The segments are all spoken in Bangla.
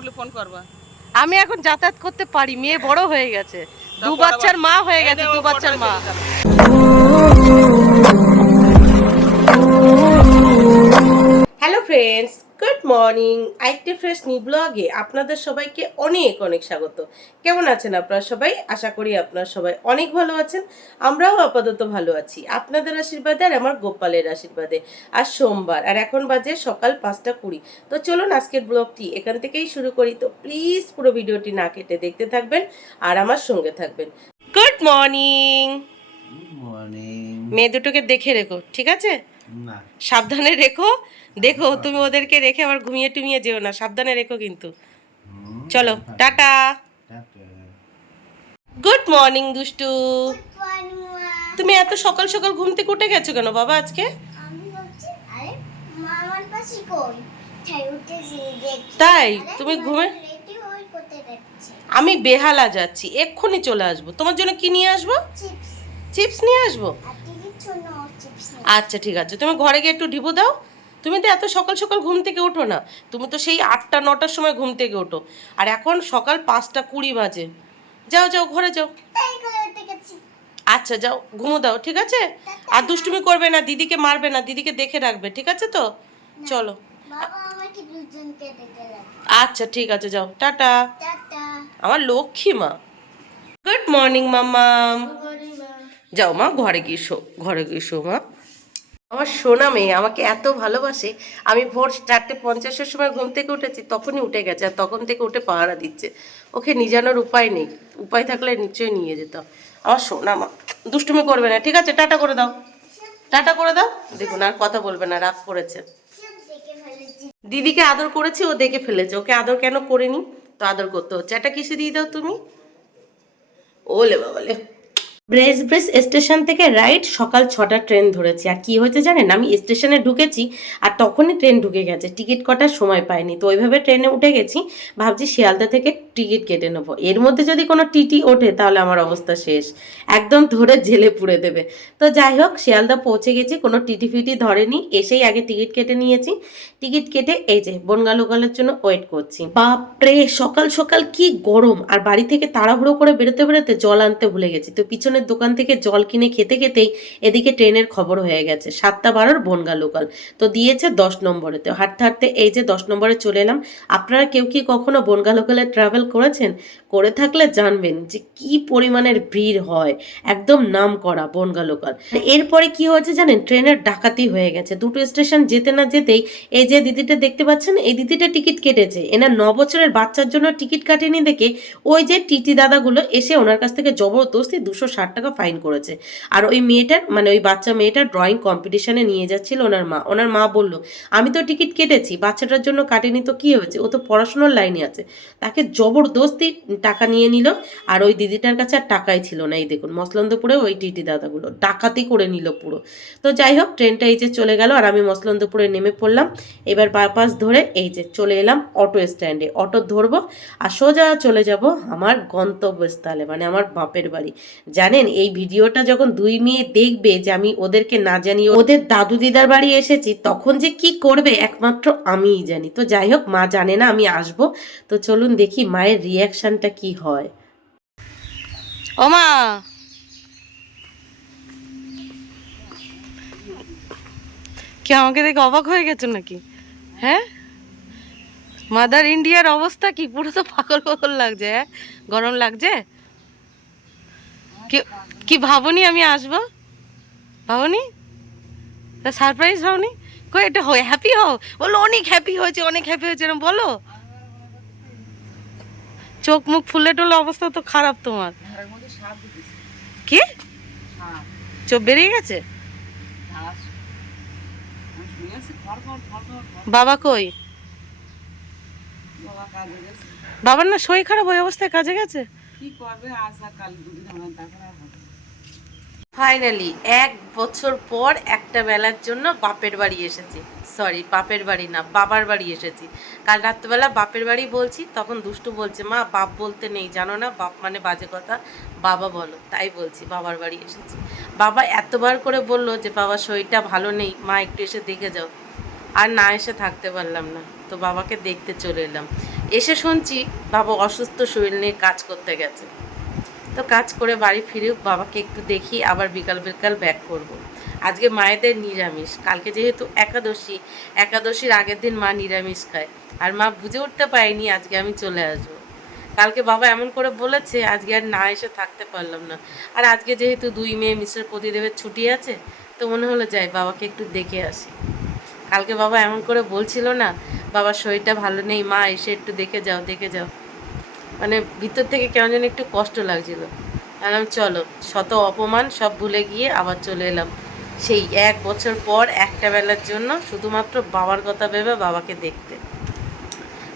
উঠলে ফোন করবা। আমি এখন যাতায়াত করতে পারি, মেয়ে বড় হয়ে গেছে, 2 বাচ্চার মা হয়ে গেছে, 2 বাচ্চার মা। Hello friends, good morning. IT fresh new ব্লগে আপনাদের সবাইকে অনেক অনেক স্বাগত। কেমন আছেন আপনারা সবাই? আশা করি আপনারা সবাই অনেক ভালো আছেন। আমরাও আপাতত ভালো আছি আপনাদের আশীর্বাদে আর আমার গোপালের আশীর্বাদে। আজ সোমবার আর এখন বাজে সকাল 5:20। তো চলুন আজকের ব্লগটি এখান থেকেই শুরু করি। তো প্লিজ পুরো ভিডিওটি না কেটে দেখতে থাকবেন আর আমার সঙ্গে থাকবেন। Good morning. মেয়ে দুটোকে দেখে রেখো, ঠিক আছে? না, সাবধানে রেখো। দেখো তুমি ওদেরকে রেখে আবার ঘুমিয়ে টুমিয়ে যেও না, সাবধানে রেখো কিন্তু। চলো টাটা। গুড মর্নিং দুষ্টু। তুমি এত সকাল সকাল ঘুম থেকে উঠে গেছো কেন বাবা আজকে? তাই তুমি ঘুমে? আমি বেহালা যাচ্ছি, এক্ষুনি চলে আসবো। তোমার জন্য কি নিয়ে আসবো? চিপস নিয়ে আসবো। আচ্ছা ঠিক আছে, তুমি ঘরে গিয়ে একটু ঢিপু দাও। তুমি তো এত সকাল সকাল ঘুম থেকে ওঠো না, তুমি তো সেই 8টা-9টার সময় ঘুম থেকে ওঠো, আর এখন সকাল 5:20 বাজে। যাও যাও ঘরে যাও। আচ্ছা যাও ঘুমো দাও, ঠিক আছে? আর দুষ্টুমি করবে না, দিদিকে মারবে না, দিদিকে দেখে রাখবে, ঠিক আছে তো? চলো। আচ্ছা ঠিক আছে, যাও টাটা। আমার লক্ষ্মী মা। গুড মর্নিং মাম্মাম। যাও মা ঘরে গিয়ে শো, ঘরে গিয়ে শো মা। আমার সোনা মেয়ে আমাকে এত ভালোবাসে। আমি ভোর 4:50-এর সময় ঘুম থেকে উঠেছি, তখনই উঠে গেছে, আর তখন থেকে উঠে পাহারা দিচ্ছে। ওকে নিজানোর উপায় নেই, উপায় থাকলে নিশ্চয়ই নিয়ে যেতাম। আমার সোনা মা দুষ্টুমি করবে না, ঠিক আছে? টাটা করে দাও, টাটা করে দাও। দেখুন আর কথা বলবে না, রাগ করেছে। দিদিকে আদর করেছি, ও দেখে ফেলেছে। ওকে আদর কেন করিনি, তো আদর করতে হচ্ছে। একটা কিসে দিয়ে দাও তুমি। ওলে বাবালে। ব্রেস স্টেশন থেকে রাইট সকাল 6টার ট্রেন ধরেছি। আর কি হয়েছে জানেন, আমি স্টেশনে ঢুকেছি আর তখনই ট্রেন ঢুকে গেছে, টিকিট কটার সময় পাইনি। তো ওইভাবে ট্রেনে উঠে গেছি, ভাবছি শিয়ালদা থেকে টিকিট কেটে নেবো। এর মধ্যে যদি কোনো টিটি ওঠে তাহলে আমার অবস্থা শেষ, একদম ধরে জেলে পুড়ে দেবে। তো যাই হোক, শিয়ালদা পৌঁছে গেছি, কোনো টিটি ফিটি ধরেনি। এসেই আগে টিকিট কেটে নিয়েছি। টিকিট কেটে এই যে বনগা লোকালের জন্য ওয়েট করছি। বাপরে সকাল সকাল কি গরম! আর বাড়ি থেকে তাড়াহুড়ো করে বেরোতে বেরোতে জল আনতে ভুলে গেছি। তো পিছনের দোকান থেকে জল কিনে খেতে খেতেই এদিকে ট্রেনের খবর হয়ে গেছে 7:12 বনগা লোকাল। তো দিয়েছে 10 নম্বরেতে। হাঁটতে হাঁটতে এই যে 10 নম্বরে চলে এলাম। আপনারা কেউ কি কখনো বনগা লোকালে ট্রাভেল করেছেন? করে থাকলে জানবেন যে কি পরিমাণের ভিড় হয়। একদম নাম করা বনগা লোকাল। এরপরে কি হয়েছে জানেন, ট্রেনের ডাকাতি হয়ে গেছে। দুটো স্টেশন যেতে না যেতেই এই যে দিদিটা দেখতে পাচ্ছেন, এই দিদিটা টিকিট কেটেছে। এনার 9 বছরের বাচ্চার জন্য টিকিট কাটেনি দেখে ওই যে টিটি দাদাগুলো এসে ওনার কাছ থেকে জবরদস্তি 260 টাকা ফাইন করেছে। আর ওই মেয়েটার, মানে ওই বাচ্চা মেয়েটার ড্রয়িং কম্পিটিশনে নিয়ে যাচ্ছিল ওনার মা বলল, আমি তো টিকিট কেটেছি, বাচ্চাটার জন্য কাটেনি তো কি হয়েছে, ও তো পড়াশোনার লাইনে আছে। তাকে জবরদস্তি টাকা নিয়ে নিল। আর ওই দিদিটার কাছে আর টাকাই ছিল না। এই দেখুন মসলন্দপুরে ওই টিটি দাদাগুলো ডাকাতি করে নিল পুরো। তো যাই হোক, ট্রেনটা এই যে চলে গেল আর আমি মসলন্দপুরে নেমে পড়লাম। এবার বাইপাস ধরে এই যে চলে এলাম অটো স্ট্যান্ডে। অটো ধরবো আর সোজা চলে যাব আমার গন্তব্যস্থলে, মানে আমার বাপের বাড়ি। জানেন এই ভিডিওটা যখন 2 মেয়ে দেখবে যে আমি ওদেরকে না জানিয়ে ওদের দাদু দিদার বাড়ি এসেছি, তখন যে কি করবে একমাত্র আমিই জানি। তো যাই হোক, মা জানে না আমি আসবো। তো চলুন দেখি মায়ের রিয়াকশনটা কি হয়। ও মা, কি আমাকে দেখে অবাক হয়ে গেছো নাকি? হ্যাঁ, মাদার ইন্ডিয়ার অবস্থা কি, পুরো তো পাগল পাগল লাগছে। হ্যাঁ, গরম লাগছে। কি ভাবনি আমি আসবো? ভাবনি? তা সারপ্রাইজ হওনি? কই এটা হ্যাপি হও, বলো অনেক হ্যাপি হয়েছে, অনেক হ্যাপি হয়েছে এরকম বলো। চোখ মুখ ফুলে টুলে অবস্থা তো খারাপ তোমার। কি চোখ বেরিয়ে গেছে? বাবা কই? বাবার না শরীর খারাপ, ওই অবস্থায় কাজে গেছে। ফাইনালি 1 বছর পর একটা বেলার জন্য বাপের বাড়ি এসেছি। সরি, বাপের বাড়ি না, বাবার বাড়ি এসেছি। কাল রাত্রেবেলা বাপের বাড়ি বলছি, তখন দুষ্টু বলছে, মা বাপ বলতে নেই জানো না, বাপ মানে বাজে কথা, বাবা বলো। তাই বলছি বাবার বাড়ি এসেছি। বাবা এতবার করে বললো যে বাবার শরীরটা ভালো নেই, মা একটু এসে দেখে যাও। আর না এসে থাকতে পারলাম না, তো বাবাকে দেখতে চলে এলাম। এসে শুনছি বাবা অসুস্থ শরীর নিয়ে কাজ করতে গেছে। তো কাজ করে বাড়ি ফিরে বাবাকে একটু দেখি, আবার বিকাল বিকাল ব্যাক করব। আজকে মায়েদের নিরামিষ, কালকে যেহেতু একাদশী, একাদশীর আগের দিন মা নিরামিষ খায়, আর মা বুঝে উঠতে পারেনি আজকে আমি চলে আসবো। কালকে বাবা এমন করে বলেছে, আজকে আর না এসে থাকতে পারলাম না। আর আজকে যেহেতু 2 মে মিস্টার প্রতিদেবের ছুটি আছে, তো মনে হলো যাই বাবাকে একটু দেখে আসি। কালকে বাবা এমন করে বলছিল না, বাবার শরীরটা ভালো নেই, মা এসে একটু দেখে যাও দেখে যাও, মানে ভিতর থেকে কেমন যেন একটু কষ্ট লাগছিল। বললাম চলো, শত অপমান সব ভুলে গিয়ে আবার চলে এলাম সেই 1 বছর পর একটা বেলার জন্য, শুধুমাত্র বাবার কথা ভেবে বাবাকে দেখতে।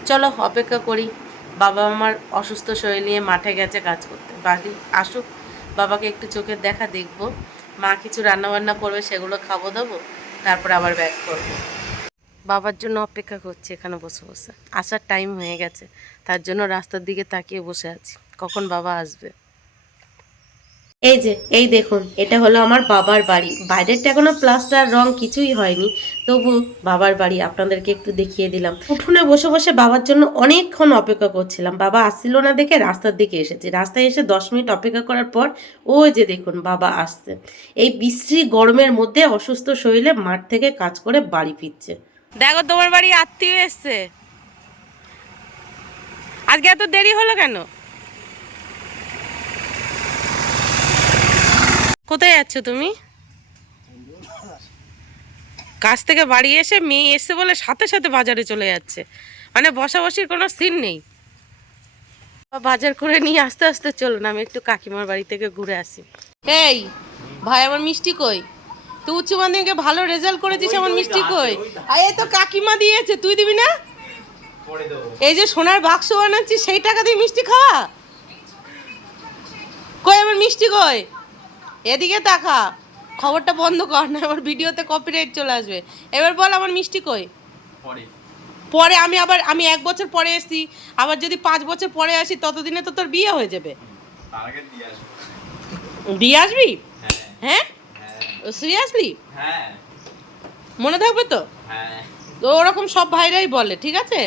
চলো অপেক্ষা করি, বাবা আমার অসুস্থ শরীর নিয়ে মাঠে গেছে কাজ করতে, বাড়ি আসুক, বাবাকে একটু চোখের দেখা দেখবো, মা কিছু রান্নাবান্না করবে সেগুলো খাবো দাবো, তারপর আবার ব্যাক করবো। বাবার জন্য অপেক্ষা করছি এখানে বসে বসে, আসার টাইম হয়ে গেছে, তার জন্য রাস্তার দিকে তাকিয়ে বসে আছি কখন বাবা আসবে। এই যে এই দেখুন, এটা হলো আমার বাবার বাড়ি। বাইরেরটা এখনো প্লাস্টার রং কিছুই হয়নি, তবু বাবার বাড়ি আপনাদেরকে একটু দেখিয়ে দিলাম। উঠোনে বসে বসে বাবার জন্য অনেকক্ষণ অপেক্ষা করছিলাম, বাবা আসছিল না দেখে রাস্তার দিকে এসেছি। রাস্তায় এসে 10 মিনিট অপেক্ষা করার পর ওই যে দেখুন বাবা আসছে, এই বিশ্রী গরমের মধ্যে অসুস্থ শরীরে মাঠ থেকে কাজ করে বাড়ি ফিরছে। দেখো তোমার বাড়ি আত্মীয় এসছে, আজকে এত দেরি হলো কেন? কোথায় যাচ্ছ তুমি? কাজ থেকে বাড়ি এসে মেয়ে এসে বলে সাথে সাথে বাজারে চলে যাচ্ছে, মানে বসাবসির কোনো সিন নেই। বাজার করে নিয়ে আস্তে আস্তে চলুন, আমি একটু কাকিমার বাড়ি থেকে ঘুরে আসি। এই ভাই, আমার মিষ্টি কই? তুই উচ্চ মাধ্যমিকে ভালো রেজাল্ট করেছিস, আমার মিষ্টি কই? এই তো কাকিমা দিয়েছে, তুই দিবি না? এই যে সোনার বাক্স বানাচ্ছি, সেই টাকা দিয়ে মিষ্টি খাওয়া? কই আমার মিষ্টি কই? এদিকে তাকা, খবরটা বন্ধ কর না, আমার ভিডিওতে কপিরাইট চলে আসবে। এবার বল আমার মিষ্টি কই? পরে আমি 1 বছর পরে এসছি, আবার যদি 5 বছর পরে আসি ততদিনে তো তোর বিয়ে হয়ে যাবে। দিয়ে আসবি? হ্যাঁ, সিরিয়াসলি? মনে থাকবে তো? তো ওরকম সব ভাইরাই বলে, ঠিক আছে?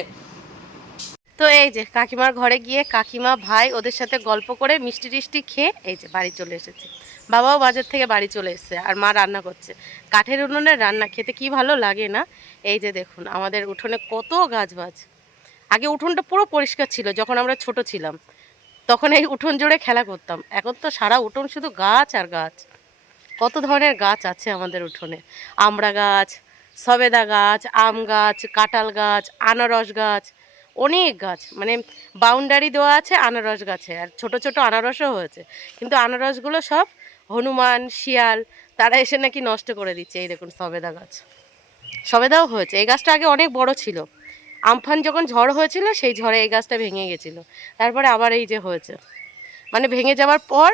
তো এই যে কাকিমার ঘরে গিয়ে কাকিমা ভাই ওদের সাথে গল্প করে মিষ্টি টিষ্টি খেয়ে এই যে বাড়ি চলে এসেছে। বাবাও বাজার থেকে বাড়ি চলে এসেছে, আর মা রান্না করছে। কাঠের উনুনের রান্না খেতে কি ভালো লাগে না? এই যে দেখুন আমাদের উঠোনে কত গাছবাজ। আগে উঠোনটা পুরো পরিষ্কার ছিল, যখন আমরা ছোট ছিলাম তখন এই উঠোন জুড়ে খেলা করতাম। এখন তো সারা উঠোন শুধু গাছ আর গাছ। কত ধরনের গাছ আছে আমাদের উঠোনে, আমড়া গাছ, সবেদা গাছ, আম গাছ, কাঁঠাল গাছ, আনারস গাছ, অনেক গাছ, মানে বাউন্ডারি দেওয়া আছে আনারস গাছে, আর ছোট ছোট আনারসও হয়েছে, কিন্তু আনারসগুলো সব হনুমান শিয়াল তারা এসে নাকি নষ্ট করে দিচ্ছে। এই দেখুন সবেদা গাছ, সবেদাও হয়েছে। এই গাছটা আগে অনেক বড় ছিল, আমফান যখন ঝড় হয়েছিল সেই ঝড়ে এই গাছটা ভেঙে গেছিলো, তারপরে আবার এই যে হয়েছে, মানে ভেঙে যাওয়ার পর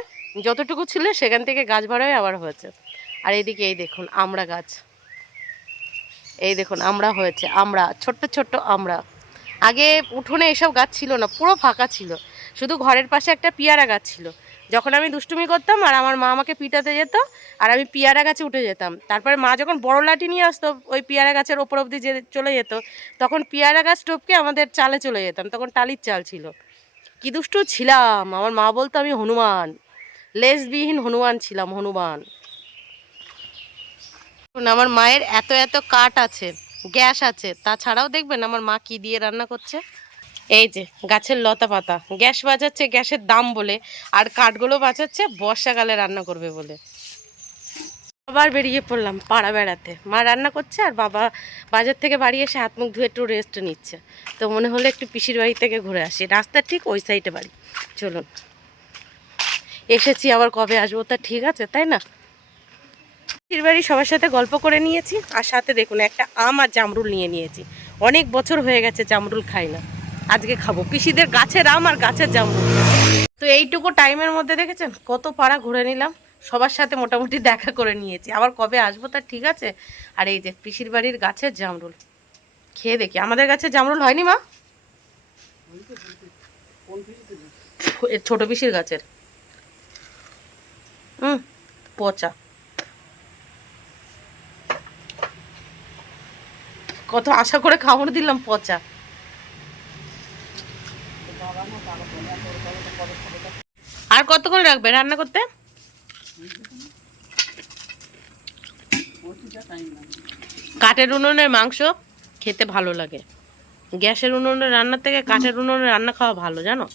যতটুকু ছিল সেখান থেকে গাছ ভরা হয়ে আবার হয়েছে। আর এইদিকে এই দেখুন আমড়া গাছ, এই দেখুন আমড়া হয়েছে, আমড়া ছোট্ট ছোট্ট আমড়া। আগে উঠোনে এসব গাছ ছিল না, পুরো ফাঁকা ছিল, শুধু ঘরের পাশে একটা পেয়ারা গাছ ছিল। যখন আমি দুষ্টুমি করতাম আর আমার মা আমাকে পিটাতে যেত, আর আমি পেয়ারা গাছে উঠে যেতাম, তারপরে মা যখন বড় লাঠি নিয়ে আসতো ওই পেয়ারা গাছের ওপর অবধি যে চলে যেত, তখন পেয়ারা গাছ টপকে আমাদের চালে চলে যেতাম, তখন টালির চাল ছিল। কি দুষ্টু ছিলাম, আমার মা বলতো আমি হনুমান, লেজবিহীন হনুমান ছিলাম, হনুমান। আমার মায়ের এত এত কাঠ আছে, গ্যাস আছে, তাছাড়াও দেখবেন আমার মা কি দিয়ে রান্না করছে। এই যে গাছের লতা পাতা, গ্যাস বাঁচাচ্ছে গ্যাসের দাম বলে, আর কাঠগুলো বাঁচাচ্ছে বর্ষাকালে রান্না করবে বলে। আবার বেরিয়ে পড়লাম পাড়া বেড়াতে, মা রান্না করছে আর বাবা বাজার থেকে বাড়ি এসে হাত মুখ ধুয়ে একটু রেস্ট নিচ্ছে। তো মনে হলো একটু পিসির বাড়ি থেকে ঘুরে আসি, রাস্তার ঠিক ওই সাইডে বাড়ি। চলুন, এসেছি আবার কবে আসবো তা ঠিক আছে, তাই না? পিসির বাড়ি সবার সাথে গল্প করে নিয়েছি, আর সাথে দেখুন একটা আম আর জামরুল নিয়ে নিয়েছি। অনেক বছর হয়ে গেছে জামরুল খাই না, আজকে খাবো পিসিদের গাছের আম আর গাছের জামরুল। তো এইটুকু টাইমের মধ্যে দেখেছেন কত পাড়া ঘুরে নিলাম, সবার সাথে মোটামুটি দেখা করে নিয়েছি, আবার কবে আসবো তা ঠিক আছে। আর এই যে পিসির বাড়ির গাছের জামরুল খেয়ে দেখি, আমাদের গাছে জামরুল হয়নি মা, ছোট পিসির গাছের। পচা, কত আশা করে খাবার দিলাম, পচা। আর কতক্ষণ রাখবে রান্না করতে? কাঠের উনুনের মাংস খেতে ভালো লাগে, গ্যাসের উনুনের রান্নার থেকে কাঠের উনুনের রান্না খাওয়া ভালো, জানো?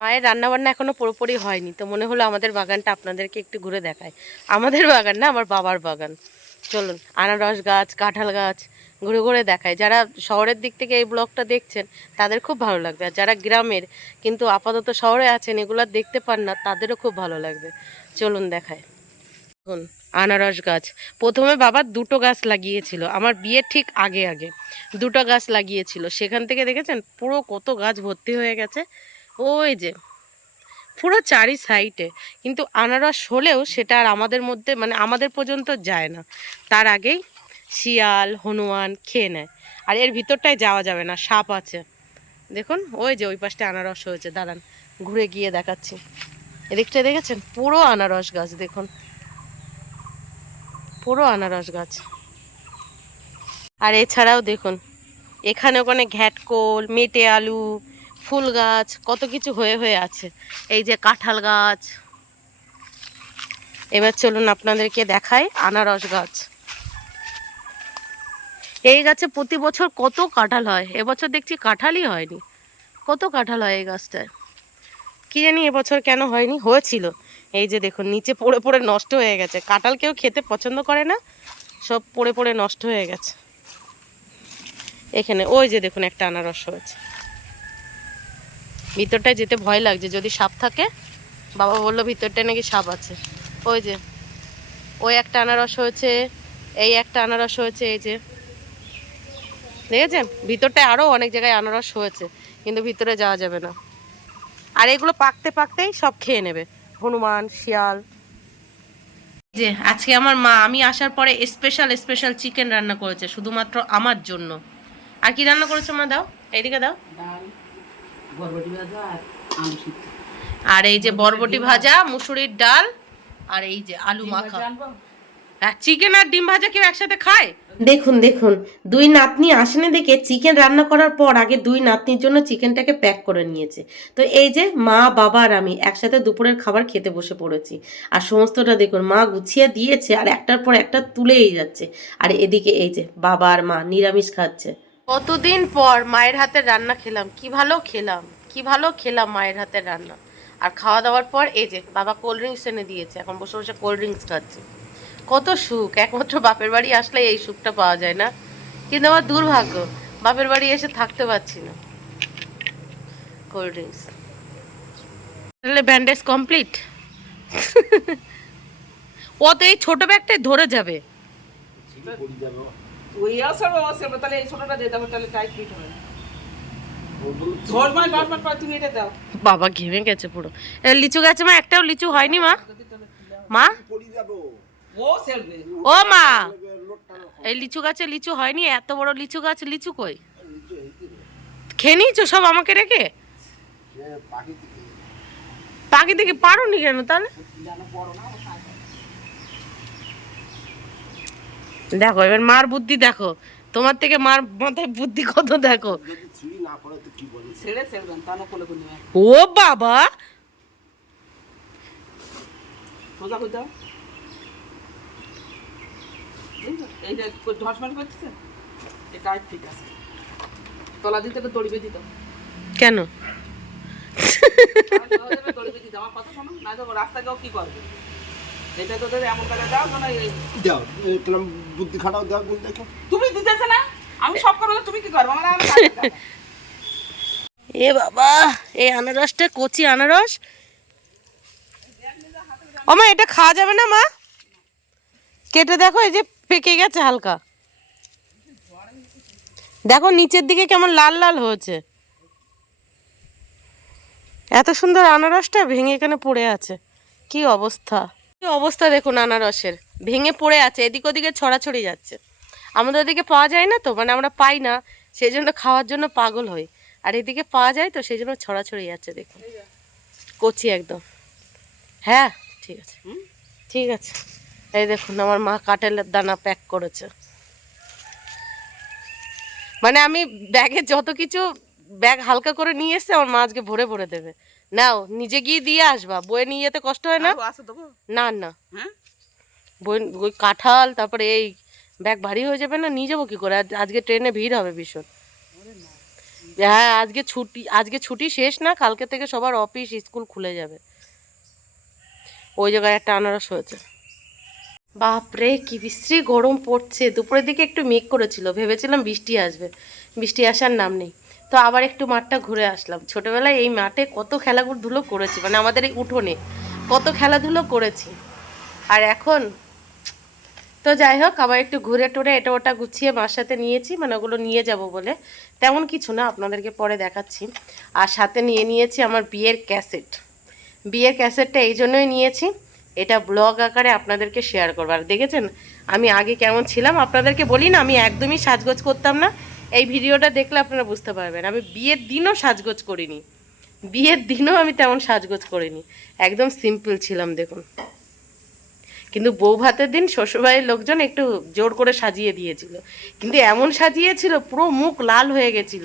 মায়ের রান্না বান্না এখনো পুরোপুরি হয়নি, তো মনে হলো আমাদের বাগানটা আপনাদেরকে একটু ঘুরে দেখায়। আমাদের বাগান না, আমার বাবার বাগান। চলুন, আনারস গাছ, কাঁঠাল গাছ ঘুরে ঘুরে দেখায়। যারা শহরের দিক থেকে এই ব্লগটা দেখছেন তাদের খুব ভালো লাগবে, আর যারা গ্রামের কিন্তু আপাতত শহরে আছেন এগুলো দেখতে পান না তাদেরও খুব ভালো লাগবে। চলুন দেখায়। দেখুন আনারস গাছ, প্রথমে বাবা দুটো গাছ লাগিয়েছিল, আমার বিয়ের ঠিক আগে আগে দুটো গাছ লাগিয়েছিল, সেখান থেকে দেখেছেন পুরো কত গাছ ভর্তি হয়ে গেছে ওই যে পুরো চারি সাইডে। কিন্তু আনারস হলেও সেটা আর আমাদের মধ্যে মানে আমাদের পর্যন্ত যায় না, তার আগেই শিয়াল হনুমান খেয়ে নেয়। আর এর ভিতরটায় যাওয়া যাবে না, সাপ আছে। দেখুন ওই যে ওই পাশটা আনারস হয়েছে, দাঁড়ান ঘুরে গিয়ে দেখাচ্ছি। এদিকটা দেখেছেন পুরো আনারস গাছ, দেখুন পুরো আনারস গাছ। আর এছাড়াও দেখুন এখানে ওখানে ঘ্যাটকোল, মেটে আলু, ফুল গাছ কত কিছু হয়ে হয়ে আছে। এই যে কাঁঠাল গাছ। এবার চলুন আপনাদেরকে দেখাই আনারস গাছ। এই গাছে প্রতি বছর কত কাঁঠাল হয়, এবছর দেখছি কাঁঠালই হয়নি। কত কাঁঠাল হয় এই গাছটায়, কি জানি এবছর কেন হয়নি, হয়েছিল। এই যে দেখুন নিচে পড়ে পড়ে নষ্ট হয়ে গেছে, কাঁঠাল কেউ খেতে পছন্দ করে না, সব পড়ে পড়ে নষ্ট হয়ে গেছে। এখানে ওই যে দেখুন একটা আনারস হয়েছে, ভিতরটায় যেতে ভয় লাগছে যদি সাপ থাকে, বাবা বললো ভিতরটায় নাকি সাপ আছে। ওই যে ওই একটা আনারস হয়েছে, এই একটা আনারস হয়েছে, এই যে দেখেছেন ভিতরটায় আরও অনেক জায়গায় আনারস হয়েছে, কিন্তু ভিতরে যাওয়া যাবে না। আর এগুলো পাকতে পাকতেই সব খেয়ে নেবে হনুমান শিয়াল। যে আজকে আমার মা আমি আসার পরে স্পেশাল স্পেশাল চিকেন রান্না করেছে শুধুমাত্র আমার জন্য। আর কি রান্না করেছো মা? দাও এইদিকে দাও। আর এই যে বরবটি ভাজা, মুসুরির ডাল, আর এই যে আলু মাখা। চিকেন আর ডিম ভাজা কেউ একসাথে খায়? দেখুন দেখুন দুই নাতনি আসেনি দেখে চিকেন রান্না করার পর আগে দুই নাতনির জন্য চিকেনটাকে প্যাক করে নিয়েছে। তো এই যে মা বাবা আর আমি একসাথে দুপুরের খাবার খেতে বসে পড়েছি। আর সমস্তটা দেখুন মা গুছিয়ে দিয়েছে আর একটার পর একটা তুলেই যাচ্ছে। আর এদিকে এই যে বাবা আর মা নিরামিষ খাচ্ছে। কতদিন পর মায়ের হাতের রান্না খেলাম, কি ভালো খেলাম, কি ভালো খেলাম মায়ের হাতের রান্না। আর খাওয়া দাওয়ার পর এই যে বাবা কোল্ড ড্রিঙ্কস এনে দিয়েছে, এখন বসে বসে কোল্ড ড্রিঙ্কস খাচ্ছে। কত সুখ, একমাত্র বাপের বাড়ি আসলে এই সুখটা পাওয়া যায় না, কিন্তু আমার দুর্ভাগ্য বাপের বাড়ি এসে থাকতে পারছি না। কোল্ড ড্রিঙ্কস তাহলে ব্যান্ডেজ কমপ্লিট। ও তো এই ছোট ব্যাগটাই ধরে যাবে। বাবা ঘেমে গেছে পুরো। লিচু গাছে মা একটাও লিচু হয়নি মা? মা ও মা এই লিচু গাছে লিচু হয়নি, এত বড় লিচু গাছ, লিচু কই? খেয়ে নিয়েছো সব আমাকে রেখে? পাখি দেখে পারোনি কেন তাহলে? দেখো এবার মার বুদ্ধি দেখো, তোমার থেকে মার মাথায় বুদ্ধি কত দেখো। ও বাবা কেন? বুদ্ধি খাটাও দাও, তুমি দিতেছ না, আমি সব করবো, তুমি কি করবো? এ বাবা এই আনারসটা কচি আনারস। ও মা এটা খাওয়া যাবে না মা? কেটে দেখো, এই যে পেকে গেছে হালকা, দেখো নিচের দিকে কেমন লাল লাল হয়েছে। এত সুন্দর আনারসটা ভেঙে এখানে পড়ে আছে, কি অবস্থা, কি অবস্থা দেখুন আনারসের, ভেঙে পড়ে আছে, এদিক ওদিকে ছড়াছড়ি যাচ্ছে। আমাদের ওদিকে পাওয়া যায় না তো, মানে আমরা পাই না, সেই জন্য খাওয়ার জন্য পাগল হই। আর এদিকে পাওয়া যায় তো সেই জন্য ছড়াছড়ি যাচ্ছে, দেখুন কচি একদম। হ্যাঁ ঠিক আছে, ঠিক আছে। এই দেখুন আমার মা কাঁঠালের দানা প্যাক করেছে। মানে আমি ব্যাগে যত কিছু ব্যাগ হালকা করে নিয়ে এসছে আমার মা আজকে ভরে ভরে দেবে। নাও নিজে গিয়ে দিয়ে আসবা, বয়ে নিয়ে যেতে কষ্ট হয় না? না না, বই ওই কাঁঠাল তারপরে এই ব্যাগ ভারী হয়ে যাবে না, নিয়ে যাবো কি করে? আজকে ট্রেনে ভিড় হবে ভীষণ। হ্যাঁ আজকে ছুটি শেষ না, কালকে থেকে সবার অফিস স্কুল খুলে যাবে। ওই জায়গায় একটা আনারস হয়েছে। বাপরে কি বিশ্রী গরম পড়ছে। দুপুরের দিকে একটু মেঘ করেছিল, ভেবেছিলাম বৃষ্টি আসবে, বৃষ্টি আসার নাম নেই। তো আবার একটু মাঠটা ঘুরে আসলাম। ছোটবেলায় এই মাঠে কত খেলাধুলো করেছি, মানে আমাদের এই উঠোনে কত খেলাধুলো করেছি। আর এখন তো যাই হোক, আবার একটু ঘুরে টুরে এটা ওটা গুছিয়ে মার সাথে নিয়েছি, মানে ওগুলো নিয়ে যাব বলে। তেমন কিছু না, আপনাদেরকে পরে দেখাচ্ছি। আর সাথে নিয়েছি আমার বিয়ের ক্যাসেট। বিয়ের ক্যাসেটটা এই জন্যই নিয়েছি, এটা ব্লগ আকারে আপনাদেরকে শেয়ার করবো। আর দেখেছেন আমি আগে কেমন ছিলাম, আপনাদেরকে বলি না আমি একদমই সাজগোজ করতাম না। এই ভিডিওটা দেখলে আপনারা বুঝতে পারবেন আমি বিয়ের দিনও সাজগোজ করিনি, বিয়ের দিনও আমি তেমন সাজগোজ করিনি, একদম সিম্পল ছিলাম দেখুন। কিন্তু বউ ভাতের দিন শ্বশুরবাড়ির লোকজন একটু জোর করে সাজিয়ে দিয়েছিল, কিন্তু এমন সাজিয়েছিল পুরো মুখ লাল হয়ে গেছিল।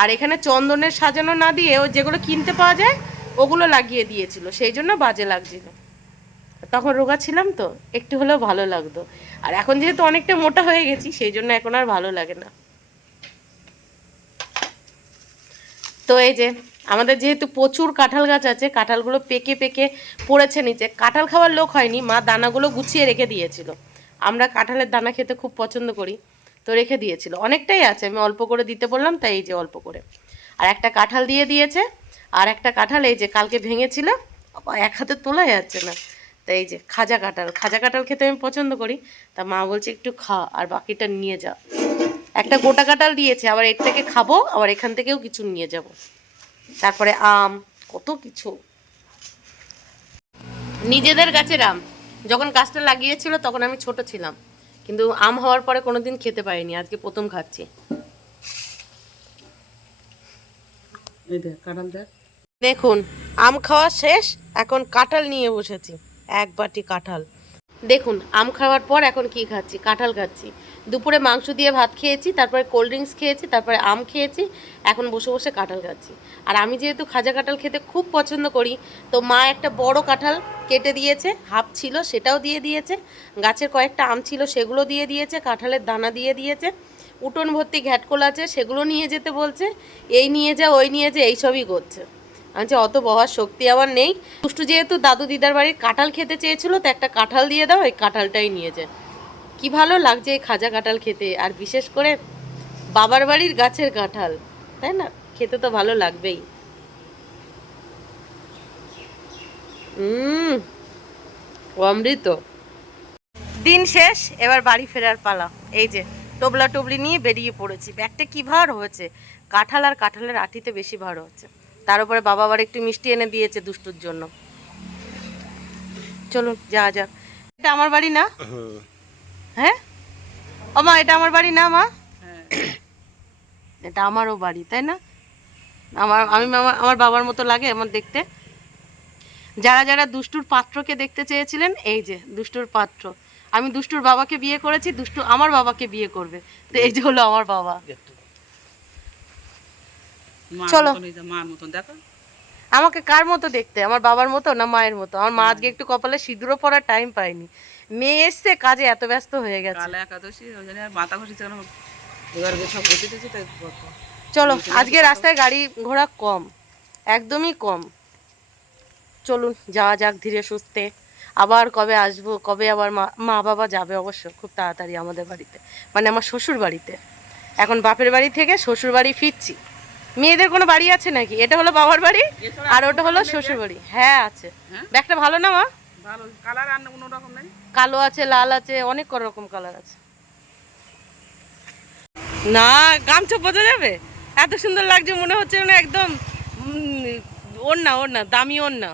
আর এখানে চন্দনের সাজানো না দিয়ে ও যেগুলো কিনতে পাওয়া যায় ওগুলো লাগিয়ে দিয়েছিল, সেই জন্য বাজে লাগছিল। তখন রোগা ছিলাম তো একটু হলেও ভালো লাগতো। আর এখন যেহেতু অনেকটা মোটা হয়ে গেছি সেই জন্য এখন আর ভালো লাগে না। তো এই যে আমাদের যেহেতু প্রচুর কাঁঠাল গাছ আছে, কাঁঠালগুলো পেকে পেকে পড়েছে নিচে। কাঁঠাল খাওয়ার লোক হয়নি, মা দানাগুলো গুছিয়ে রেখে দিয়েছিল। আমরা কাঁঠালের দানা খেতে খুব পছন্দ করি, তো রেখে দিয়েছিল। অনেকটাই আছে, আমি অল্প করে দিতে বললাম তাই এই যে অল্প করে। আর একটা কাঁঠাল দিয়ে দিয়েছে, আর একটা কাঁঠাল এই যে কালকে ভেঙেছিল, এক হাতে তোলা যাচ্ছে না। তো এই যে খাজা কাঁঠাল খেতে আমি পছন্দ করি, তা মা বলছে একটু খা আর বাকিটা নিয়ে যা। একটা গোটা কাঁঠাল দিয়েছে, আবার এর থেকে খাবো, আবার এখান থেকেও কিছু নিয়ে যাব। তারপরে আম, কত কিছু নিজেদের গাছের আম। যখন গাছটা লাগিয়েছিল তখন আমি ছোট ছিলাম, কিন্তু আম হওয়ার পরে কোনোদিন খেতে পারিনি, আজকে প্রথম খাচ্ছি। দেখুন আম খাওয়া শেষ, এখন কাঁঠাল নিয়ে বসেছি, এক বাটি কাঁঠাল। দেখুন আম খাওয়ার পর এখন কি খাচ্ছি, কাঁঠাল খাচ্ছি। দুপুরে মাংস দিয়ে ভাত খেয়েছি, তারপরে কোল্ড ড্রিঙ্কস খেয়েছি, তারপরে আম খেয়েছি, এখন বসে বসে কাঁঠাল খাচ্ছি। আর আমি যেহেতু খাজা কাঁঠাল খেতে খুব পছন্দ করি, তো মা একটা বড় কাঁঠাল কেটে দিয়েছে, হাফ ছিল সেটাও দিয়ে দিয়েছে, গাছের কয়েকটা আম ছিল সেগুলো দিয়ে দিয়েছে, কাঁঠালের দানা দিয়ে দিয়েছে, উঠোন ভর্তি ঘ্যাটকোল আছে সেগুলো নিয়ে যেতে বলছে, এই নিয়ে যা ওই নিয়ে যা এইসবই করছে। আমি যে অত বহার শক্তি আমার নেই। দুষ্টু যেহেতু দাদু দিদার বাড়ির কাঁঠাল খেতে চেয়েছিল, তো একটা কাঁঠাল দিয়ে দাও, এই কাঁঠালটাই নিয়ে যায়। কি ভালো লাগছে এই খাজা কাঁঠাল খেতে, আর বিশেষ করে বাবার বাড়ির গাছের কাঁঠাল, তাই না? খেতে তো ভালো লাগবেই। অমৃত। দিন শেষ, এবার বাড়ি ফেরার পালা। এই যে টোবলা টবলি নিয়ে বেরিয়ে পড়েছি। ব্যাগটা কি ভার হয়েছে, কাঁঠাল আর কাঁঠালের আটিতে বেশি ভার হচ্ছে। তার উপরে বাবা আবার একটু মিষ্টি এনে দিয়েছে দুষ্টুর জন্য। চলুন যাওয়া যাক। এটা আমার বাড়ি না? হ্যাঁ ও মা, এটা আমার বাড়ি না মা? এটা আমারও বাড়ি, তাই না? আমার বাবার মতো লাগে আমার দেখতে। যারা যারা দুষ্টুর পাত্রকে দেখতে চেয়েছিলেন, এই যে দুষ্টুর পাত্র। আমি দুষ্টুর বাবাকে বিয়ে করেছি, দুষ্টু আমার বাবাকে বিয়ে করবে, তো এই যে হলো আমার বাবা। চলো। আমাকে কার মতো দেখতে, আমার বাবার মতো না মায়ের মতো? আমার মা আজকে একটু কপালে সিঁদুরও পরার টাইম পায়নি, মেয়ে এসছে কাজে এত ব্যস্ত হয়ে গেছে। চলো, আজকে রাস্তায় গাড়ি ঘোড়া কম, একদমই কম। চলুন যাওয়া যাক ধীরে সুস্থে। আবার কবে আসবো, কবে আবার মা বাবা যাবে অবশ্য খুব তাড়াতাড়ি আমাদের বাড়িতে, মানে আমার শ্বশুর বাড়িতে। এখন বাপের বাড়ি থেকে শ্বশুর বাড়ি ফিরছি। মেয়েদের কোনো বাড়ি আছে নাকি? এটা হলো বাবার বাড়ি আর ওটা হলো শ্বশুর বাড়ি। হ্যাঁ আছে। ব্যাগটা ভালো না মা? কালো আছে, লাল আছে, অনেক রকম কালার আছে। না গামছা বোঝা যাবে, এত সুন্দর লাগছে, মনে হচ্ছে না একদম ওড়না দামি ওড়না।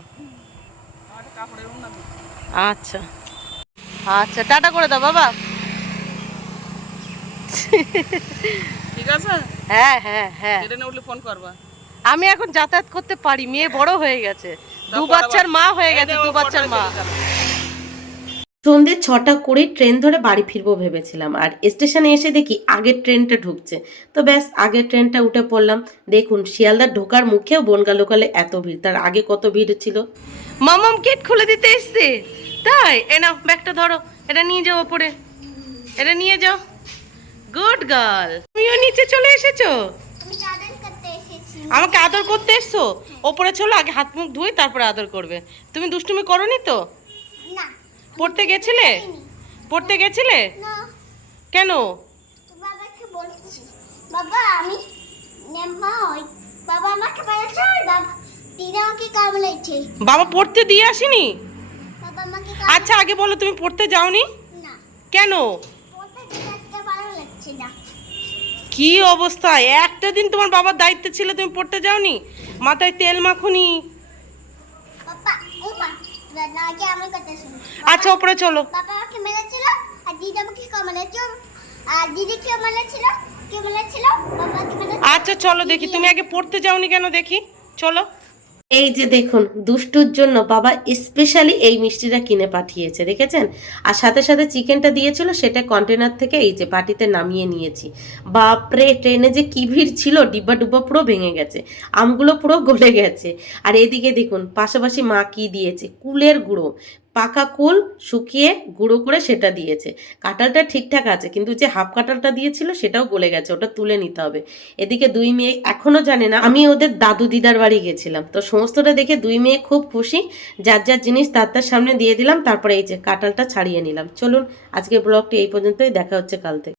আচ্ছা আচ্ছা, টাটা করে দাও বাবা। ঠিক আছে, হ্যাঁ হ্যাঁ হ্যাঁ, ফোন করবা। আমি এখন যাতায়াত করতে পারি, মেয়ে বড় হয়ে গেছে, 2 বাচ্চার মা হয়ে গেছে, 2 বাচ্চার মা। সন্ধ্যে 6টা করে ট্রেন ধরে বাড়ি ফিরবো ভেবেছিলাম, আর স্টেশনে এসে দেখি আগের ট্রেনটা ঢুকছে। তো ব্যাস আগের ট্রেনটা উঠে পড়লাম। দেখুন শিয়ালদা ঢোকার মুখেও বনগা লোকালে এত ভিড়, তার আগে কত ভিড় ছিল। মামাম গেট খুলে দিতে এসছে, তাই এ নাও ব্যাগটা ধরো, এটা নিয়ে যাও ওপরে, এটা নিয়ে যাও। গুড গার্ল, তুমিও নিচে চলে এসেছো, আমাকে আদর করতে এসছো। ওপরে চলো, আগে হাত মুখ ধুই তারপরে আদর করবে। তুমি দুষ্টুমি করোনি তো? না, পড়তে গেছিলে? পড়তে গেছিলে না, কেন? তো বাবাকে বলছি, বাবা আমি নেমা ওই বাবা আমাকে বলেছে, বাবা দিদা আমাকে কামড়েছে, বাবা পড়তে দিয়ে আসেনি? বাবা আমাকে আচ্ছা আগে বলো, তুমি পড়তে যাওনি না, কেন? পড়তে যেতে ভালো লাগছে না। কি অবস্থা, একটা দিন তোমার বাবার দায়িত্ব ছিল, তুমি পড়তে যাওনি? মাথায় তেল মাখুনি? বাবা ওমা না, আগে আমার কথা শুনো। আচ্ছা ওপরে চলো। বাবা আমাকে মেরেছিল আর দিদা আমাকে কামড়েছে, আর দিদি কে মেরেছিল, বাবাকে মেরেছিল। আচ্ছা চলো দেখি, তুমি আগে পড়তে যাওনি কেন দেখি, চলো। এই যে দেখুন, দুষ্টুর জন্য বাবা স্পেশালি এই মিষ্টিটা কিনে পাঠিয়েছে, দেখেছেন? আর সাথে সাথে চিকেনটা দিয়েছিল, সেটা কন্টেনার থেকে এই যে বাটিতে নামিয়ে নিয়েছি। বাপরে, ট্রেনে যে কি ভিড় ছিল, ডিব্বা ডুব্বা পুরো ভেঙে গেছে, আমগুলো পুরো গলে গেছে। আর এদিকে দেখুন পাশাপাশি মা কি দিয়েছে, কুলের গুঁড়ো, পাকা কুল শুকিয়ে গুঁড়ো করে সেটা দিয়েছে। কাঁঠালটা ঠিকঠাক আছে, কিন্তু যে হাফ কাঁঠালটা দিয়েছিল সেটাও গলে গেছে, ওটা তুলে নিতে হবে। এদিকে দুই মেয়ে এখনো জানে না আমি ওদের দাদু দিদার বাড়ি গেছিলাম। তো সমস্তটা দেখে দুই মেয়ে খুব খুশি, যার যার জিনিস তার তার সামনে দিয়ে দিলাম, তারপরে এই যে কাঁঠালটা ছাড়িয়ে নিলাম। চলুন আজকের ব্লগটি এই পর্যন্তই, দেখা হচ্ছে কাল থেকে।